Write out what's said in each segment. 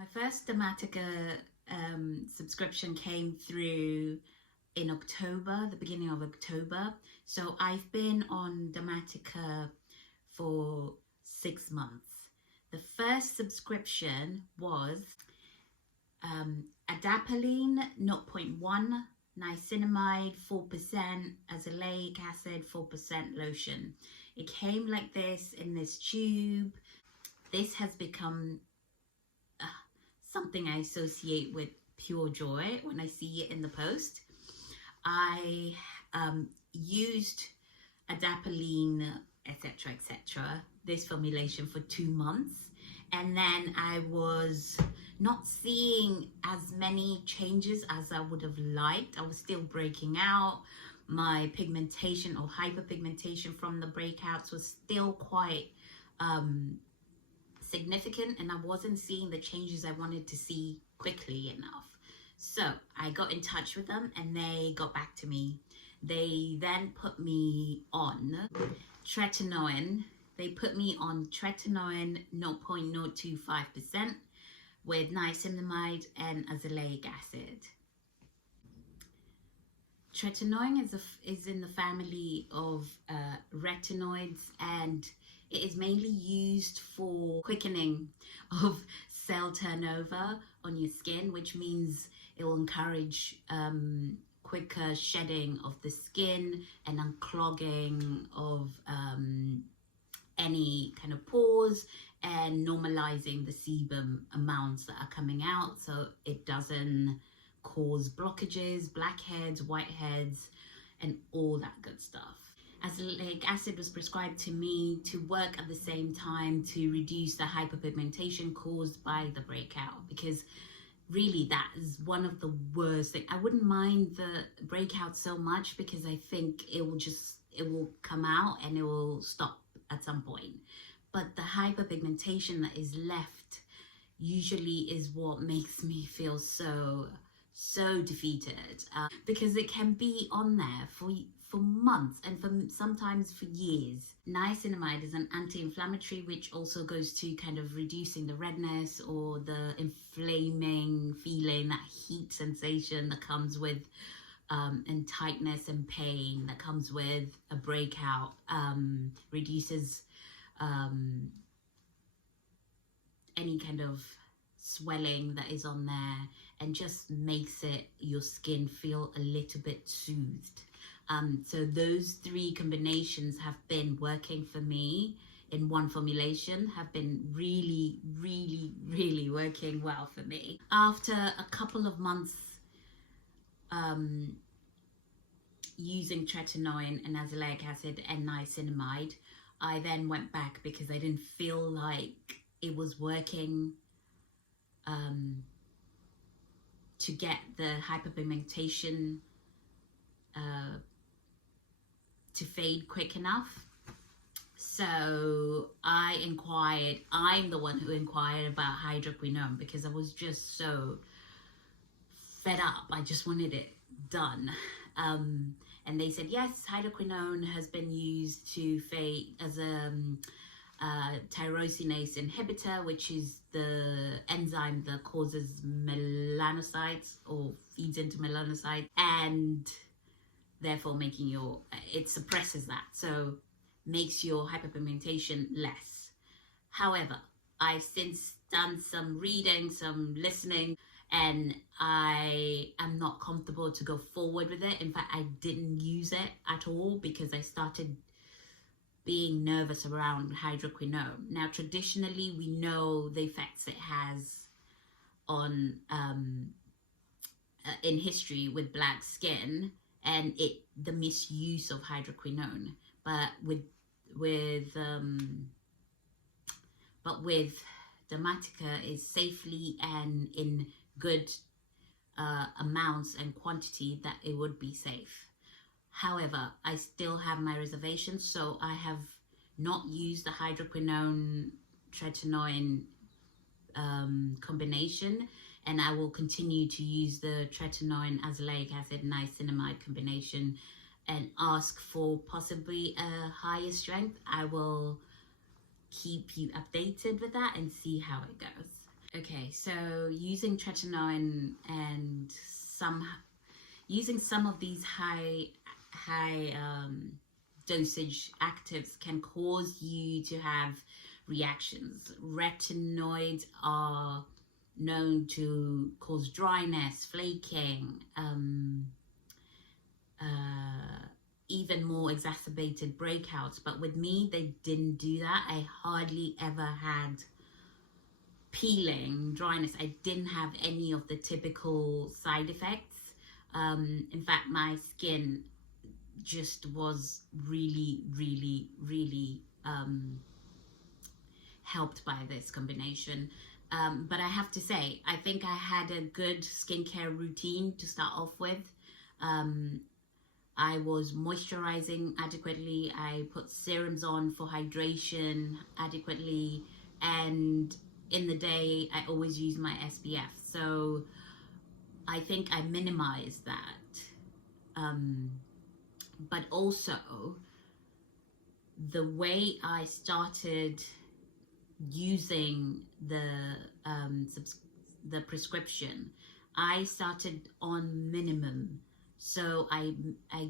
My first Dermatica subscription came through in October, the beginning of October. So I've been on Dermatica for 6 months. The first subscription was adapalene 0.1, niacinamide 4%, azelaic acid 4% lotion. It came like this in this tube. This has become something I associate with pure joy when I see it in the post. I used adapalene, etc., this formulation for 2 months, and then I was not seeing as many changes as I would have liked. I was still breaking out. My pigmentation or hyperpigmentation from the breakouts was still quite significant, and I wasn't seeing the changes I wanted to see quickly enough. So I got in touch with them and they got back to me. They then put me on Tretinoin. They put me on Tretinoin 0.025% with niacinamide and azelaic acid. Tretinoin is in the family of retinoids, and it is mainly used for quickening of cell turnover on your skin, which means it will encourage quicker shedding of the skin and unclogging of any kind of pores, and normalizing the sebum amounts that are coming out so it doesn't cause blockages, blackheads, whiteheads, and all that good stuff. Azelaic acid was prescribed to me to work at the same time to reduce the hyperpigmentation caused by the breakout, because really that is one of the worst things. I wouldn't mind the breakout so much because I think it will come out and it will stop at some point. But the hyperpigmentation that is left usually is what makes me feel so defeated, because it can be on there for months and sometimes for years. Niacinamide is an anti-inflammatory, which also goes to kind of reducing the redness or the inflaming feeling, that heat sensation that comes with and tightness and pain that comes with a breakout, reduces any kind of swelling that is on there, and just makes your skin feel a little bit soothed. So those 3 combinations have been working for me in one formulation, have been really working well for me. After a couple of months using Tretinoin and azelaic acid and niacinamide, I then went back because I didn't feel like it was working to get the hyperpigmentation to fade quick enough. So I'm the one who inquired about Hydroquinone because I was just so fed up. I just wanted it done. And they said, yes, Hydroquinone has been used to fade as a tyrosinase inhibitor, which is the enzyme that causes melanocytes or feeds into melanocytes, and therefore it suppresses that, so makes your hyperpigmentation less. However, I've since done some reading, some listening, and I am not comfortable to go forward with it. In fact, I didn't use it at all because I started being nervous around Hydroquinone. Now, traditionally, we know the effects it has on in history with black skin, and the misuse of Hydroquinone. But with Dermatica is safely and in good amounts and quantity that it would be safe. However, I still have my reservations, so I have not used the Hydroquinone Tretinoin combination, and I will continue to use the Tretinoin azelaic acid niacinamide combination and ask for possibly a higher strength. I will keep you updated with that and see how it goes. Okay, so using tretinoin and using some of these high dosage actives can cause you to have reactions. Retinoids are known to cause dryness, flaking, even more exacerbated breakouts. But with me, they didn't do that. I hardly ever had peeling, dryness. I didn't have any of the typical side effects. In fact, my skin just was really, really, really helped by this combination. But I have to say, I think I had a good skincare routine to start off with. I was moisturizing adequately. I put serums on for hydration adequately. And in the day, I always use my SPF. So I think I minimized that. But also, the way I started using the prescription, I started on minimum. So I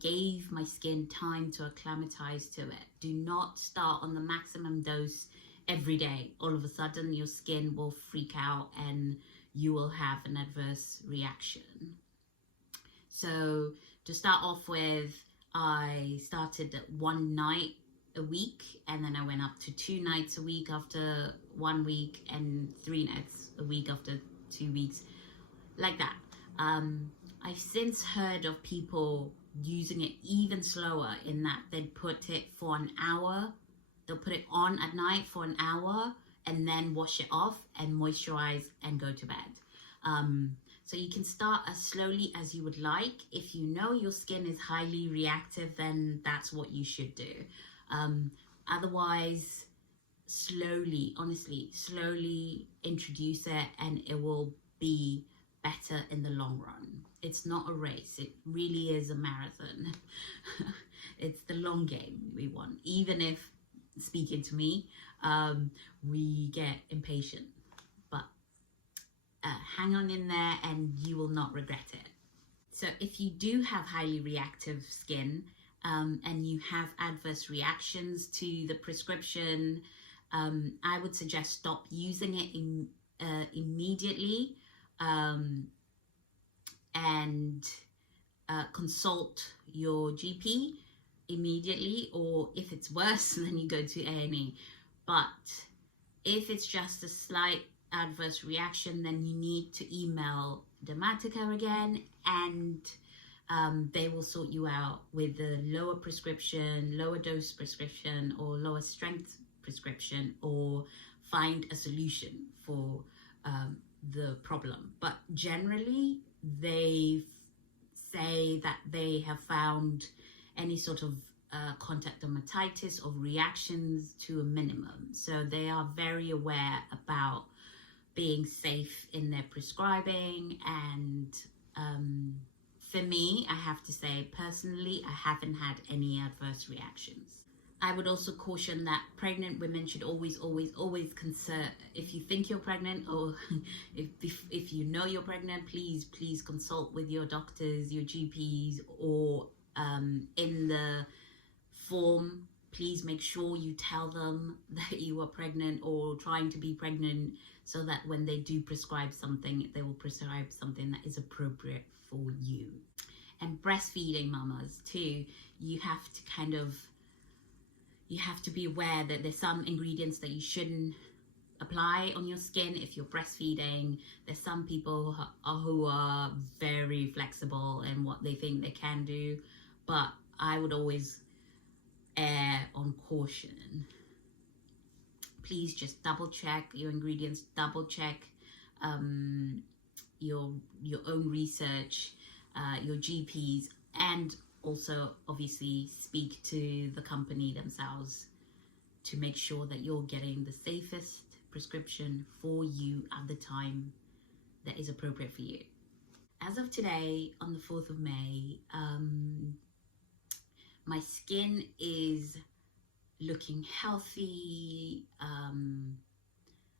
gave my skin time to acclimatize to it. Do not start on the maximum dose every day. All of a sudden your skin will freak out and you will have an adverse reaction. So to start off with, I started at 1 night a week, and then I went up to 2 nights a week after 1 week, and 3 nights a week after 2 weeks, like that. I've since heard of people using it even slower, in that they'd put it for an hour. They'll put it on at night for an hour and then wash it off and moisturize and go to bed. So you can start as slowly as you would like. If you know your skin is highly reactive, then that's what you should do. Otherwise, slowly, honestly, slowly introduce it, and it will be better in the long run. It's not a race. It really is a marathon. It's the long game we want. Even if, speaking to me, we get impatient. But hang on in there and you will not regret it. So if you do have highly reactive skin, and you have adverse reactions to the prescription, I would suggest stop using it immediately, and consult your GP immediately, or if it's worse, then you go to A&E. But if it's just a slight adverse reaction, then you need to email Dermatica again, and they will sort you out with a lower prescription, lower dose prescription, or lower strength prescription, or find a solution for the problem. But generally, they say that they have found any sort of contact dermatitis or reactions to a minimum. So they are very aware about being safe in their prescribing. And for me, I have to say, personally, I haven't had any adverse reactions. I would also caution that pregnant women should always consult. If you think you're pregnant, or if you know you're pregnant, please consult with your doctors, your GPs, or in the form, please make sure you tell them that you are pregnant or trying to be pregnant, so that when they do prescribe something, they will prescribe something that is appropriate for you. And breastfeeding mamas too, you have to be aware that there's some ingredients that you shouldn't apply on your skin if you're breastfeeding. There's some people who are very flexible in what they think they can do, but I would always err on caution. Please just double check your ingredients, double check your own research, your GPs, and also obviously speak to the company themselves to make sure that you're getting the safest prescription for you at the time that is appropriate for you. As of today, on the 4th of May, my skin is looking healthy.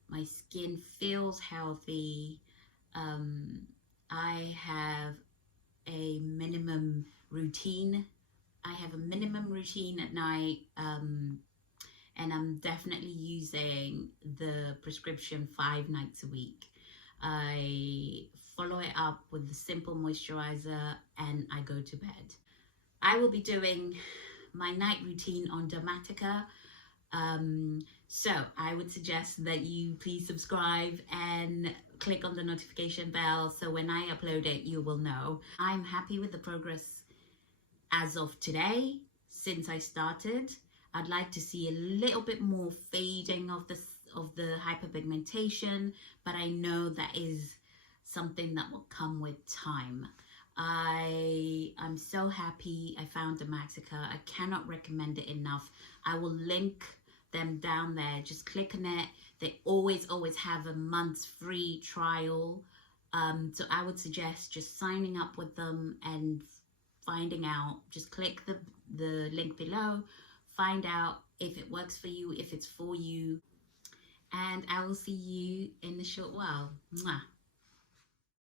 My skin feels healthy. I have a minimum routine. I have a minimum routine at night, and I'm definitely using the prescription 5 nights a week. I follow it up with the simple moisturizer and I go to bed. I will be doing my night routine on Dermatica. So I would suggest that you please subscribe and click on the notification bell so when I upload it, you will know. I'm happy with the progress as of today. Since I started, I'd like to see a little bit more fading of the hyperpigmentation, but I know that is something that will come with time. I'm so happy I found Dermatica. I cannot recommend it enough. I will link them down there. Just click on it. They always have a month's free trial. So I would suggest just signing up with them and finding out. Just click the link below. Find out if it works for you, if it's for you. And I will see you in a short while. Mwah.